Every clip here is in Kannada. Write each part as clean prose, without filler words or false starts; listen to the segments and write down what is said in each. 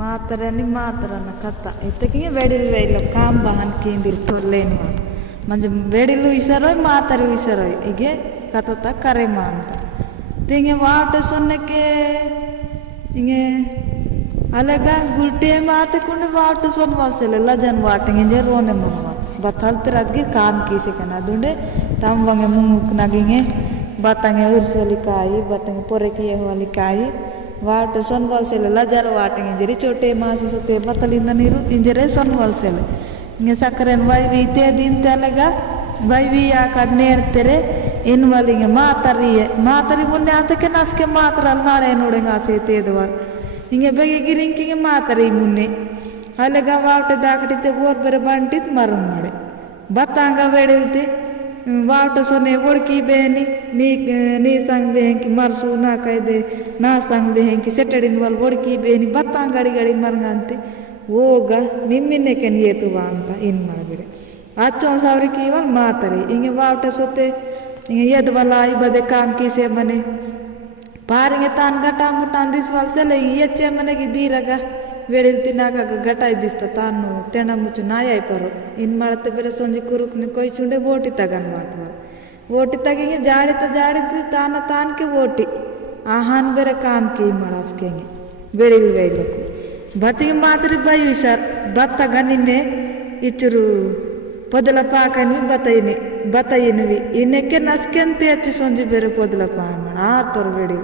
Matarani matarana kata. Itakinya vedil veilo kam bahan kindir tollenwa. Manje vedilu isaroi matari isaroi. Ige kata ta kare manta. Tinge water sonneke inge alega gulte mate kunde water son valsele lajan water inge rone mumma. Bathal teradgir kam kise kana dunde tam wange mumuk naginge batange ursoli kai batange poreki wali kai. वाट सोन वालसेले लजार वाटेंगे जरी छोटे मास सोते बतलिंदा नीरू इंजरे सोन वालसेले इंगे सकरेन वाई वीते दिन तेलेगा वाई वी या कन्नेर तेरे इन वालिंगे मातरी मुन्ने आते के नास के मातरा नाड़े नोड़ेंगा से तेदवार इंगे बेगे गिरिंकिंगे मातरी मुन्ने अलेगा वाटे दाकटिते बोर बेरे बंटित मरुम माडे बतांगा वेडेलते वाट सोने वोड़की बेनी नी संग बेहंकी मरसू ना कहदे ना संग बेहंकी सेटडिन वाल वोड़की बेनी बत्ता गड़ी गड़ी मरंगंते वोगा निम्मिने के ये तो वांता इन मारबिरे आचों सावरी की वाल मातरी इंगे वाट सोते इंगे यद वाला आई बदे काम की से मने पारेंगे तान गटा मुटान दिस वाल चले ये चे मने की दी लगा वेडिल्ती नागा गटाई दिस्ता तानु तेना मुचु नायाई परो इन मारते बेरे संजी कुरुक ने कोई सुंडे वोटी तगन वाटवाल वोटी तगिंगे जाड़ी तान के वोटी आहान बेरे काम की मड़ास केंगे वेडिल वेइलोको बतिगे मातरी बायु सर बत्ता गनी में इचुरु पदला पाकन बताइनवी इनके नस्केंते अच्छी संजी बेरे पदला पामण आ तोर वेडिल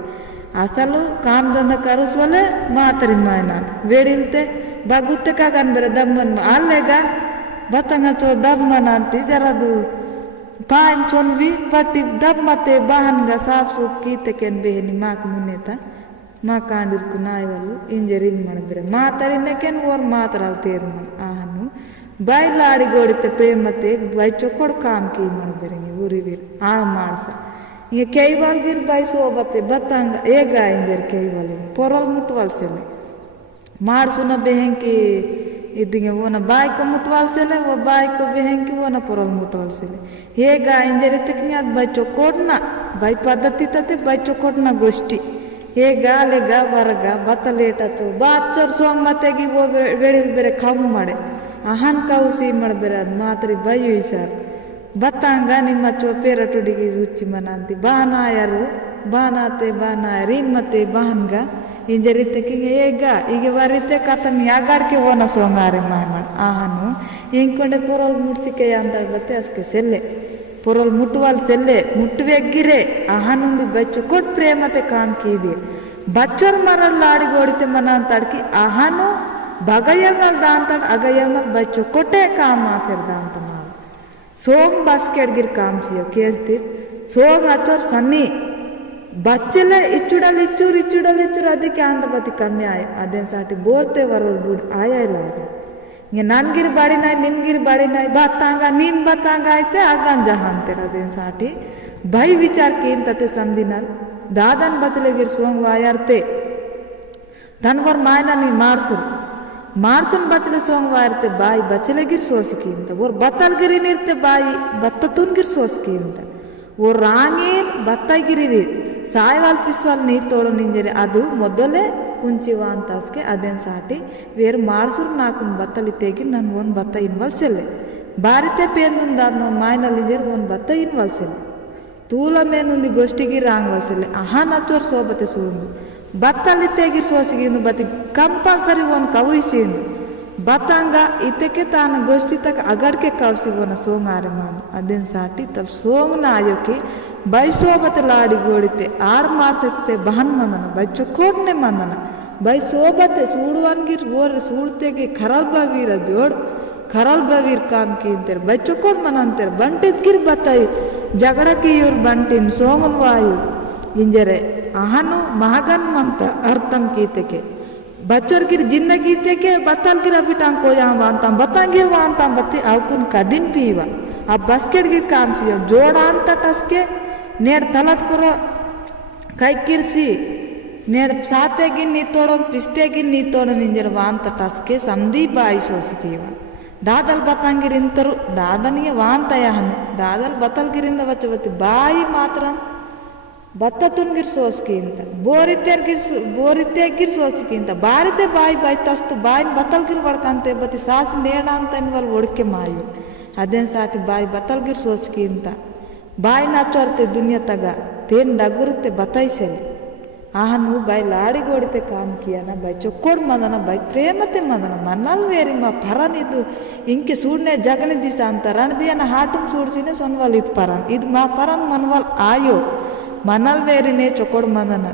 असलु काम धंधा करुस वाले मातरी मायना वेडिलते बागुते का गन बेरे दम्मन आलेगा बतंगा चो दम्मन अंती जरा दू पाइम चोनवी पट्टी दम्मते बाहनगा साफ सूप कीते केन बेहनी माक मुनेता मा कांडिर कुनाय वालु इंजरिन मणबेरे मातरी ने केन वोर मातराल तेर मन आहनु बाई लाड़ी गोड़ते प्रेमते बाई चोकोड़ काम की मणबेरेंगे ऊरी वीर आड़ मारसा ये कई बार गिर बाई सोबते बतांगा एक गाय इंजर कई वाले पोरल मुटवाल सेले मार सुना बेहन की इदिंगे वो ना बाई को मुटवाल सेले वो बाई को बेहन की वो ना पोरल मुटवाल सेले ये गाय इंजर इतकियां बाई चोकोड़ना बाई पद्धति तते बाई चोकोड़ना गोष्ठी ये गाले गा वरगा बतलेटा तो बात चोर सोंग मतेगी वो वेडिल बेरे खामु माडे आहन काउसी मड बेरे मातरी बाई इशार बत्तांगा निम्मा चोपेर टुडिगी रुचि मनांती बानायरू बानाते बानायरीन मते बाहनगा इंजरिते किंगे एगा इगे वरिते कतमी आगाड़ के वोना सोंगारे मायमण आहनु इंकोंडे पोरल मुड्सिके अंदर बते अस्के सेल्ले पोरल मुटवाल सेल्ले मुट्टवेग्गिरे आहनुंदी बच्चो कोट प्रेमते काम कीदे बच्चोर मरल लाड़ी गोड़िते मनांतड़की आहनु बगयमल दांतड़ अगयमल बच्चो कोटे काम आसेर दांत सोंग बास्केट गिर काम सियो केस्तिर सोंग अचोर सन्नी बच्चले इचुडल इचुर अधिक आंधपति कम्मी आय अदे साटी बोरते वरोल बुड आया लागे ये ननगिर बाड़ी नाय निमगिर बाड़ी नाय बतांगा नीम बतांगा आयते आगान जहान तेरा दिन साटी भाई विचार कीन तते समदिनल दादन बचले गिर सोंग वायरते तनवर मायना नी मार्सुन बचले सोंग वायरते बाई बचले गिर सोसकींत वो बतल गिरी निर्ते बाई बत्ततुन गिर सोसकींत वो रांगीन बत्ताई गिरी सायवाल पिस्वाल नी तोड़ निंजरे अदु मोदले कुंचिवान तास्के अदेन साटी वेर मार्सुर नाकुन बत्तली तेगी नन वोन बत्ता इनवल सेले बारिते पेंदुन दानो मायना लिंजर वोन बत्ता इनवल सेले तूला मेनुंदी गोष्टिगी रांग वल सेले आहा नचोर सोबते सुंदु बत्तली तेगी सोसिगिंदु बति कंपल्सरी वोन कवुइसिंदु बतांगा इतके तान गोष्ठी तक अगड़ के कवसी वोन सोंग आरे मान अदेन साटी तब सोंग नायोकी बाई सोबते लाड़ी गोड़िते आड़ मारसते बहन मंदन बाई चोकोड़ने मंदन बाई सोबते सूड़वन गिर वोर सूड़ते गे खरल बवीर जोड़ खरल बवीर काम कींतेर बाई चोकोड़ मनंतेर बंटित गिर बताई जगड़ा की योर बंटिन सोंगन वायु इंजरे आहनु महागन मंत अर्थम कीते के बच्चोर गिर जिंदगी ते के बतल गिर अबिटांग को यहाँ वांता बतांग गिर वांता बत्ती आउकुन कदिन पीवा अब बास्केट गिर काम सियो जोड़ान तटस्के नेड़ तलत पुरो कई किरसी नेड़ साते गिन नी तोड़ो पिस्ते गिन नी तोड़ो निंजर वांत टस्के समदी बाई सोसकीवा दादल बतांग गिर इंतरु दादनिये वांता याहनु दादल बतल गिरिंद वचवती बाई मात्रम ಭತ್ತ ತುನ್ಗಿರ್ ಸೋಸ್ಕಿ ಅಂತ ಬೋರಿತ್ಯಾಗಿರ್ ಸೋಸ್ಕಿ ಅಂತ ಬಾರಿತೆ ಬಾಯಿ ತಸ್ತು ಬಾಯಿ ಬತ್ತಲ್ಗಿರ್ ಬಡ್ಕಂತೆ ಬತ್ತಿ ಸಾಸಿ ನೇಣ ಅಂತ ಇನ್ವಲ್ ಒಡಕೆ ಮಾಯು ಅದೇನು ಸಾಟಿ ಬಾಯಿ ಬತ್ತಲ್ಗಿರ್ ಸೋಸ್ಕಿ ಅಂತ ಬಾಯಿ ನಾಚೋರ್ತೆ ದುನಿಯಾ ತಗ ತೇನ್ ಡಗುರುತ್ತೆ ಬತಾಯಿಸಲಿ ಆಹನು ಬಾಯಿ ಲಾಡಿಗೋಡಿತೆ ಕಾಮ್ ಕಿಯನ ಬಾಯಿ ಚೊಕ್ಕೋಡ್ ಮಂದನ ಬಾಯಿ ಪ್ರೇಮತೆ ಮಂದನ ಮನ್ನಲ್ ವೇರಿ ಮಾ ಪರನಿದು ಇಂಕೆ ಸೂಡ್ನೆ ಜಗಣಿ ದಿಸ ಅಂತ ರಣದಿಯನ ಹಾಟುಂ ಸೂಡ್ಸಿನೇ ಸೊನ್ವಲ್ ಇದು ಪರನ್ ಇದು ಮಾ ಪರನ್ ಮನ್ವಲ್ ಆಯೋ मनल वेरी ने चोकोड़ मंदन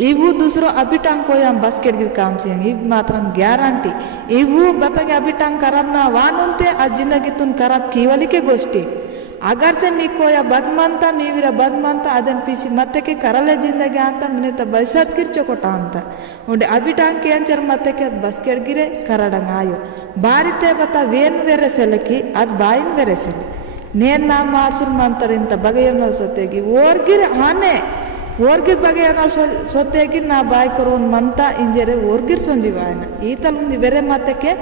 इवु दूसरो अभी टांग को हम बस केड़गिर काम से इव मात्र ग्यारंटी इवु बतागे अभी टांग खराब ना वानुंते आ जिंदगी तुन खराब कीवली के गोष्ठी अगर से मी को या बदमंता मी विरा बदमंता अदन पीसी मत्ते के करले जिंदगी अंता मिने त बैसत किर चोकोटा अंता उंडे अभी टांग के अंचर मत्ते के बस केड़गिरे करडंग आयो बारिते बता वेन वेरे सेलकी अद बाइन वेरे सेले ನೇನು ನಾ ಮಾಡ್ಸುರು ಮಾಡ್ತಾರೆ ಇಂಥ ಬಗೆಯನ್ನ ಸೊತ್ತೆಗಿ ಓರ್ಗಿರ್ ಆನೆ ಓರ್ಗಿರ್ ಬಗೆಯನ್ನ ಸೊತ್ತೆಗಿ ನಾ ಬಾಯ್ ಕೊರೋನ್ ಮಂತ ಇಂಜರೆ ಓರ್ಗಿರ್ ಸೊಂದಿವ ಆಯ್ನ ಈತಲ್ ಉಂದಿ ಬೆರೆ ಮತ್ತಕ್ಕೆ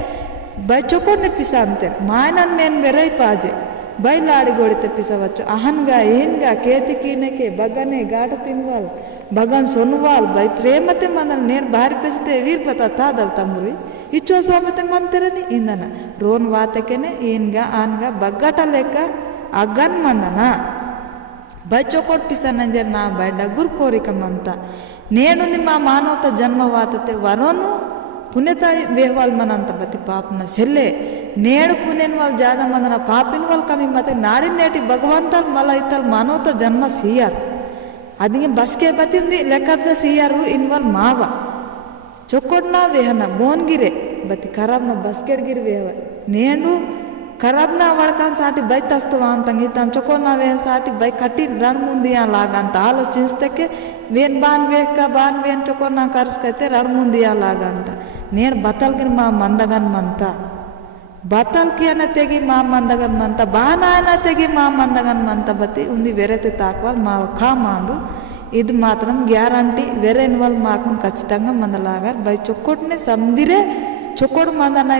ಬೈ ಚೊಕೊಡ್ನೆ ಪಿಸ ಅಂತೆ ಮಾಯನನ್ ಮೇನ್ ಬೆರೈ ಪಾಜೆ ಬೈ ಲಾಡಿಗೋಡಿತೆ ಪಿಸవచ్చు ಅಹನ್ಗ ಏನ್ಗ ಕೇತಿ ಕೀನೆಕೆ ಬಗನೆ ಗಾಟ ತಿನ್ವಾಲ್ ಬಗನ್ ಸೊನ್ವಾಲ್ ಬೈ ಪ್ರೇಮತೆ ಮಂದನ ನೇನು ಬಾರಿ ಪಿಸತೆ ವೀರ್ ಪತ ತಾದಲ್ ತಂಬುರಿ ಇಚ್ಚೋ ಸೋಮತೆ ಮಂತಿರನಿ ಇಂದನ ರೋನ್ ವಾತಕೆನೆ ಏನ್ಗ ಆನ್ಗ ಬಗ್ಗಟ ಲೆಕ್ಕ ಅಗನ್ ಮಂದನ ಬೈ ಚೊಕೊಡ್ ಪಿಸನಂಜರ್ ನಾ ಬೈ ಡಗುರ್ ಕೋರಿಕಮಂತ ನೇನು ನಿಮ್ಮ ಮಾನವತ ಜನ್ಮ ವಾತತೆ ವರೋನು ಪುಣ್ಯತಾಯಿ ಬೇಹವಾಲ್ ಮನಂತ ಬತ್ತಿ ಪಾಪನ ಸೆಲ್ಲೆ ನೇಡು ಪುಣ್ಯನ್ ವಾಲ್ ಜಾದ ಮಂದನ ಪಾಪಿನ ವಾಲ್ ಕಮ್ಮಿ ಮತ್ತೆ ನಾಡಿನ ನೇಟಿ ಭಗವಂತಲ್ ಮಲ ಇತ್ತಲ್ ಮಾನವತ ಜನ್ಮ ಸಿಯಾರ್ ಅದಿಗೆ ಬಸ್ಗೆ ಬತ್ತಿ ಉಂದಿ ಲೆಕ್ಕದ ಸಿಯಾರು ಇನ್ವಾಲ್ ಮಾವ ಚೊಕ್ಕೊಡ್ನ ವೇಹನ ಬೋನ್ಗಿರೆ ಬತ್ತಿ ಖರಾಬ್ನ ಬಸ್ಕೆಡ್ಗಿರ್ ವೇಹ ನೇಂಡು ಖರಾಬ್ನ ಒಳಕನ್ ಸಾಟಿ ಬೈ ತಸ್ತವ ಅಂತಂಗೆ ತನ್ ಚೊಕ್ಕೊಡ್ನ ವೇಹನ್ ಸಾಟಿ ಬೈ ಕಟ್ಟಿ ರಣ ಮುಂದಿಯ ಲಾಗ ಅಂತ ಆಲೋಚಿಸ್ತಕ್ಕೆ ವೇನ್ ಬಾನ್ ವೇನ್ ಚೊಕ್ಕೊಡ್ನ ಕರ್ಸ್ಕೈತೆ ರಣ ಮುಂದಿಯ ಲಾಗ ಅಂತ ನೇಣು ಬತ್ತಲ್ಗಿರ್ ಮಾ ಮಂದಗನ್ ಮಂತ ಬತ್ತಲ್ಕಿಯನ್ನ ತೆಗಿ ಮಾ ಮಂದಗನ್ ಮಂತ ಬಾನಾಯನ ತೆಗಿ ಮಾ ಮಂದಗನ್ ಮಂತ ಬತ್ತಿ ಉಂದಿ ವೆರೆತೆ ತಾಕ್ವಾಲ್ మా ఖా మాండు ఇది మాత్రం గ్యారంటీ వేరే ఇన్వాల్వ్ మాకు ఖచ్చితంగా మందలాగా బై చొక్కొట్టునే సందిరే చొక్కొడు మందన